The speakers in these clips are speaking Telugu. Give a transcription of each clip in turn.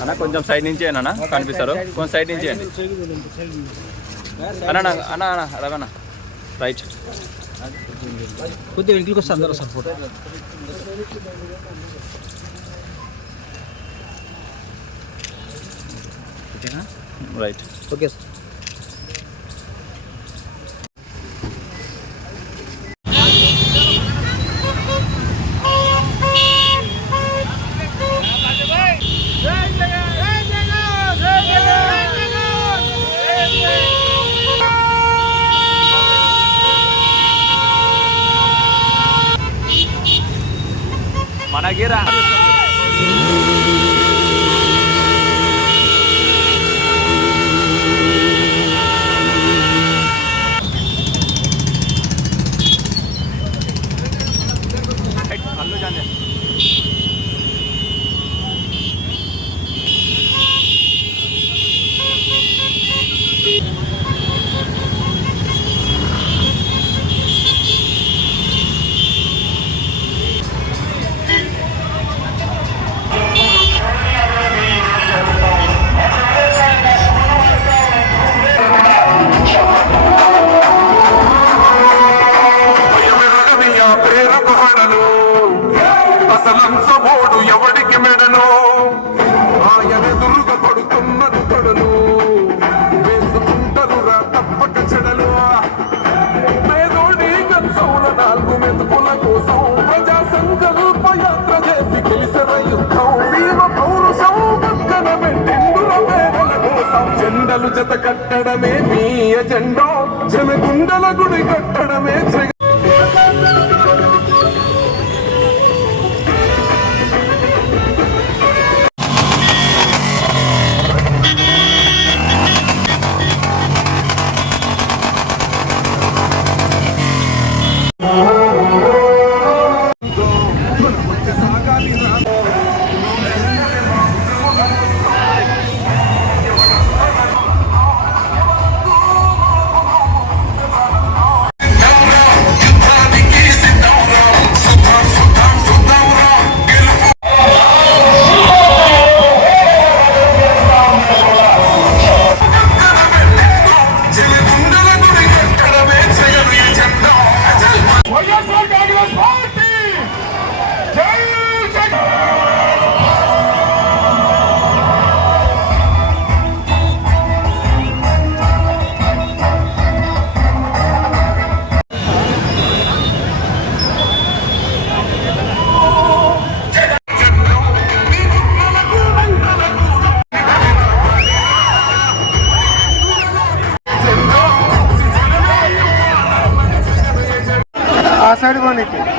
అన్న కొంచెం సైడ్ నుంచి అన్న కనిపిస్తారు. కొంచెం సైడ్ నుంచి అండి అన్న అన్న అన్న రవణ రైట్ కొద్దిగా వెనక్కి వస్తే అందరూ sir photo. Right okay sir. మనగిరా అసలంసమోడు ఎవడికి మెడను ఆయన దుర్గ పడుతున్నది పడలు వేసుకుంటారు రా తప్పక చెడలు. పేదోడి గంసౌల నాలుగు మెతుకుల కోసం ప్రజా సంకల్ప యాత్ర చేసి గెలిసిన యుద్ధం. సీమ పౌరుషం పక్కన పెట్టిండుల పేదల కోసం. జెండలు జత కట్టడమే మీ ఎజెండో. జనగుండల గుడి కట్టడమే ఆ సైడ్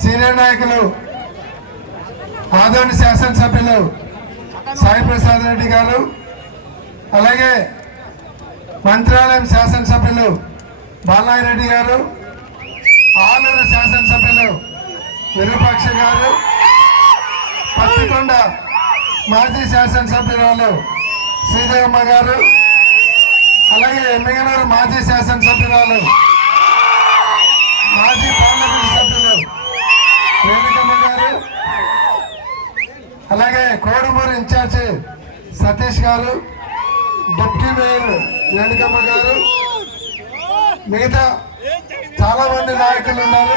సీనియర్ నాయకులు ఆదోని శాసనసభ్యులు సాయి ప్రసాద్ రెడ్డి గారు అలాగే మంత్రాలయం శాసనసభ్యులు బాలాయి రెడ్డి గారు ఆలూరు శాసనసభ్యులు విరూపాక్ష గారు పత్తికొండ మాజీ శాసనసభ్యురాలు శ్రీదేవమ్మ గారు అలాగే ఎమ్మిగనూరు మాజీ శాసనసభ్యురాలు అలాగే కోడుమూరు ఇన్ఛార్జి సతీష్ గారు డిప్యూటీ మేయర్ రేణుకమ్మ గారు మిగతా చాలా మంది నాయకులు ఉన్నారు.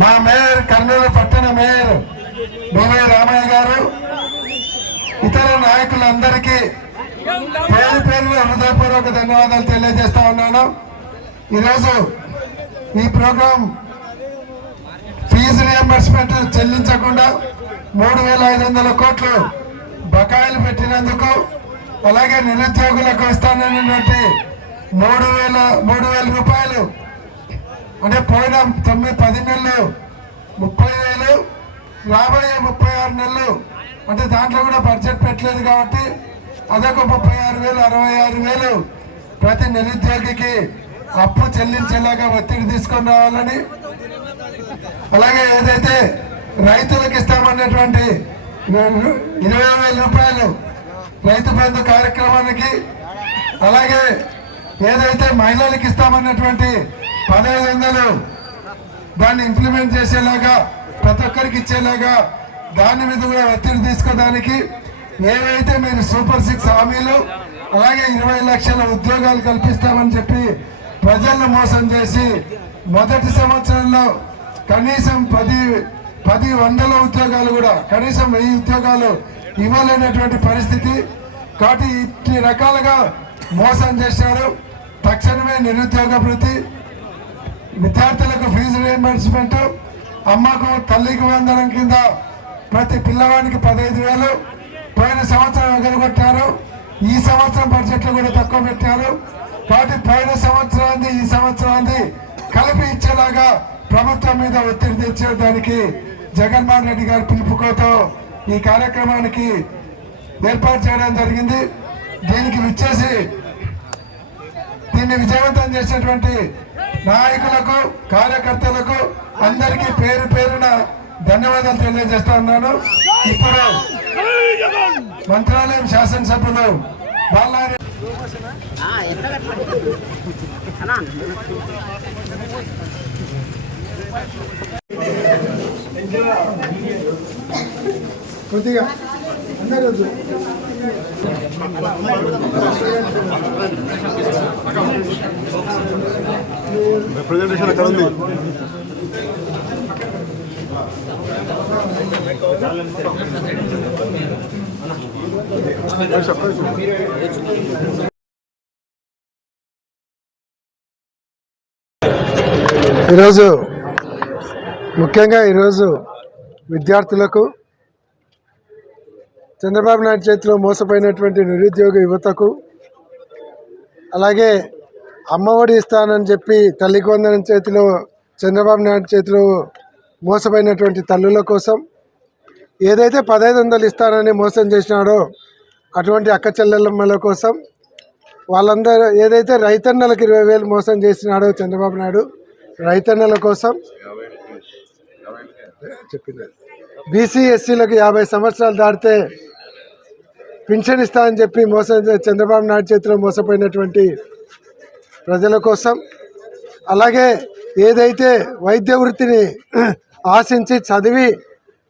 మా మేయర్ కర్నూలు పట్టణ మేయర్ భూమి రామయ్య గారు ఇతర నాయకులందరికీ పేరు పేరున హృదయపూర్వక ధన్యవాదాలు తెలియజేస్తా ఉన్నాను. ఈరోజు ఈ ప్రోగ్రాం ఫీజు రియంబర్స్మెంట్ చెల్లించకుండా మూడు వేల ఐదు వందల కోట్లు బకాయిలు పెట్టినందుకు అలాగే నిరుద్యోగులకు ఇస్తానన్నటువంటి మూడు వేల మూడు వేల రూపాయలు. అంటే పోయిన తొమ్మిది పది నెలలు ముప్పై వేలు రాబోయే ముప్పై ఆరు నెలలు అంటే దాంట్లో కూడా బడ్జెట్ పెట్టలేదు కాబట్టి అదొక ముప్పై ఆరు వేలు అరవై ఆరు వేలు ప్రతి నిరుద్యోగికి అప్పు చెల్లించేలాగా ఒత్తిడి తీసుకొని రావాలని. అలాగే ఏదైతే రైతులకు ఇస్తామన్నటువంటి ఇరవై వేల రూపాయలు రైతు బంధు కార్యక్రమానికి అలాగే ఏదైతే మహిళలకు ఇస్తామన్నటువంటి పదహైదు వందలు దాన్ని ఇంప్లిమెంట్ చేసేలాగా ప్రతి ఒక్కరికి ఇచ్చేలాగా దాని మీద కూడా ఒత్తిడి తీసుకోవడానికి ఏవైతే మీరు సూపర్ సిక్స్ హామీలు అలాగే ఇరవై లక్షల ఉద్యోగాలు కల్పిస్తామని చెప్పి ప్రజలను మోసం చేసి మొదటి సంవత్సరంలో కనీసం పది పది వందల ఉద్యోగాలు కూడా కనీసం వెయ్యి ఉద్యోగాలు ఇవ్వలేనటువంటి పరిస్థితి. కాబట్టి ఇన్ని రకాలుగా మోసం చేశారు. తక్షణమే నిరుద్యోగ భృతి విద్యార్థులకు ఫీజు రియంబర్స్మెంట్ అమ్మకు తల్లికి వందనం కింద ప్రతి పిల్లవాడికి పదహైదు వేలు. పోయిన సంవత్సరం ఎగరగొట్టారు. ఈ సంవత్సరం బడ్జెట్లో కూడా తక్కువ పెట్టారు. కాబట్టి పోయిన సంవత్సరాన్ని ఈ సంవత్సరాన్ని కలిపి ఇచ్చేలాగా ప్రభుత్వం మీద ఒత్తిడి తెచ్చేదానికి జగన్మోహన్ రెడ్డి గారి పిలుపుకోతో ఈ కార్యక్రమానికి ఏర్పాటు చేయడం జరిగింది. దీనికి విచ్చేసి దీన్ని విజయవంతం చేసినటువంటి నాయకులకు కార్యకర్తలకు అందరికీ పేరు పేరున ధన్యవాదాలు తెలియజేస్తా ఉన్నాను. ఇప్పుడు మంత్రాలయం శాసనసభ్యులు బాలారి కొద్దిగా. అందరూ ప్రెజెంటేషన్ అక్కడ ఉంది? ఈరోజు ముఖ్యంగా ఈరోజు విద్యార్థులకు చంద్రబాబు నాయుడు చేతిలో మోసపోయినటువంటి నిరుద్యోగ యువతకు అలాగే అమ్మఒడి ఇస్తానని చెప్పి తల్లికి వందనం చేతిలో చంద్రబాబు నాయుడు చేతిలో మోసపోయినటువంటి తల్లుల కోసం ఏదైతే పదహైదు వందలు ఇస్తానని మోసం చేసినాడో అటువంటి అక్క చెల్లెమ్మల కోసం వాళ్ళందరూ ఏదైతే రైతన్నలకు ఇరవై వేలు మోసం చేసినాడో చంద్రబాబు నాయుడు రైతన్నల కోసం చెప్పింది. బీసీ ఎస్సీలకు యాభై సంవత్సరాలు దాటితే పింఛన్ ఇస్తా అని చెప్పి మోసం చంద్రబాబు నాయుడు చేతిలో మోసపోయినటువంటి ప్రజల కోసం అలాగే ఏదైతే వైద్య వృత్తిని ఆశించి చదివి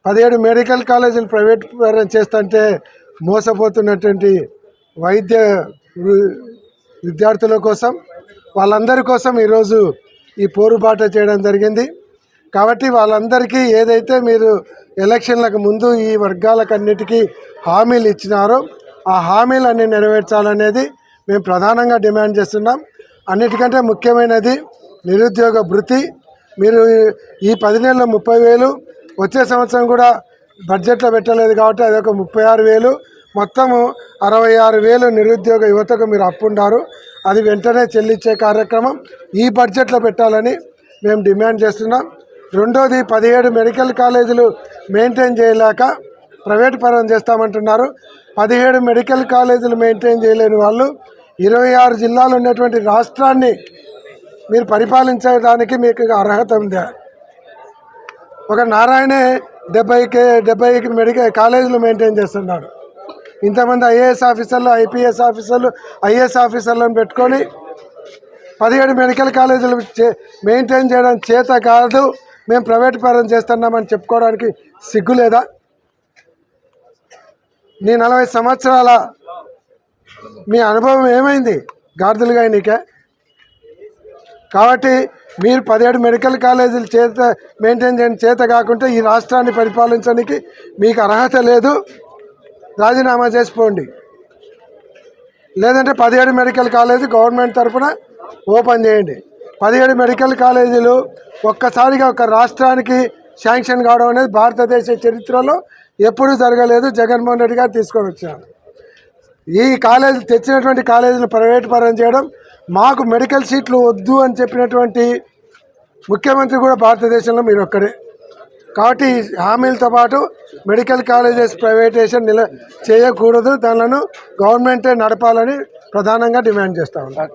పదిహేడు మెడికల్ కాలేజీలు ప్రైవేట్ పరం చేస్తుంటే మోసపోతున్నటువంటి వైద్య విద్యార్థుల కోసం వాళ్ళందరి కోసం ఈరోజు ఈ పోరుబాట చేయడం జరిగింది. కాబట్టి వాళ్ళందరికీ ఏదైతే మీరు ఎలక్షన్లకు ముందు ఈ వర్గాలకన్నిటికీ హామీలు ఇచ్చినారో ఆ హామీలన్నీ నెరవేర్చాలనేది మేము ప్రధానంగా డిమాండ్ చేస్తున్నాం. అన్నిటికంటే ముఖ్యమైనది నిరుద్యోగ భృతి మీరు ఈ పది నెలల ముప్పై వేలు వచ్చే సంవత్సరం కూడా బడ్జెట్లో పెట్టలేదు కాబట్టి అదొక ముప్పై ఆరు వేలు. మొత్తము అరవై ఆరు వేలు నిరుద్యోగ యువతకు మీరు అప్పుండారు అది వెంటనే చెల్లించే కార్యక్రమం ఈ బడ్జెట్లో పెట్టాలని మేము డిమాండ్ చేస్తున్నాం. రెండోది పదిహేడు మెడికల్ కాలేజీలు మెయింటైన్ చేయలేక ప్రైవేట్ పరం చేస్తామంటున్నారు. పదిహేడు మెడికల్ కాలేజీలు మెయింటైన్ చేయలేని వాళ్ళు ఇరవై ఆరు జిల్లాలు ఉన్నటువంటి రాష్ట్రాన్ని మీరు పరిపాలించడానికి మీకు అర్హత ఉందా? ఒక నారాయణే డెబ్బైకి డెబ్బైకి మెడికల్ కాలేజీలు మెయింటైన్ చేస్తున్నాడు. ఇంతమంది ఐఏఎస్ ఆఫీసర్లు ఐపీఎస్ ఆఫీసర్లు ఐఏఎస్ ఆఫీసర్లను పెట్టుకొని పదిహేడు మెడికల్ కాలేజీలు చే- మెయింటైన్ చేయడం చేత కాదు. మేము ప్రైవేట్ పరం చేస్తున్నామని చెప్పుకోవడానికి సిగ్గు లేదా? నీ నలభై సంవత్సరాల మీ అనుభవం ఏమైంది? గాడిదలుగా నీకే? కాబట్టి మీరు పదిహేడు మెడికల్ కాలేజీలు చేత మెయింటైన్ చేయడం చేత కాకుండా ఈ రాష్ట్రాన్ని పరిపాలించడానికి మీకు అర్హత లేదు. రాజీనామా చేసిపోండి. లేదంటే పదిహేడు మెడికల్ కాలేజీ గవర్నమెంట్ తరఫున ఓపెన్ చేయండి. పదిహేడు మెడికల్ కాలేజీలు ఒక్కసారిగా ఒక రాష్ట్రానికి శాంక్షన్ కావడం అనేది భారతదేశ చరిత్రలో ఎప్పుడూ జరగలేదు. జగన్మోహన్ రెడ్డి గారు తీసుకొని వచ్చారు. ఈ కాలేజీ తెచ్చినటువంటి కాలేజీలు ప్రైవేట్ పరం చేయడం మాకు మెడికల్ సీట్లు వద్దు అని చెప్పినటువంటి ముఖ్యమంత్రి కూడా భారతదేశంలో మీరు ఒక్కడే కాబట్టి హామీలతో పాటు మెడికల్ కాలేజెస్ ప్రైవేటేషన్ నిల చేయకూడదు. దానిలను గవర్నమెంటే నడపాలని ప్రధానంగా డిమాండ్ చేస్తూ ఉంటాను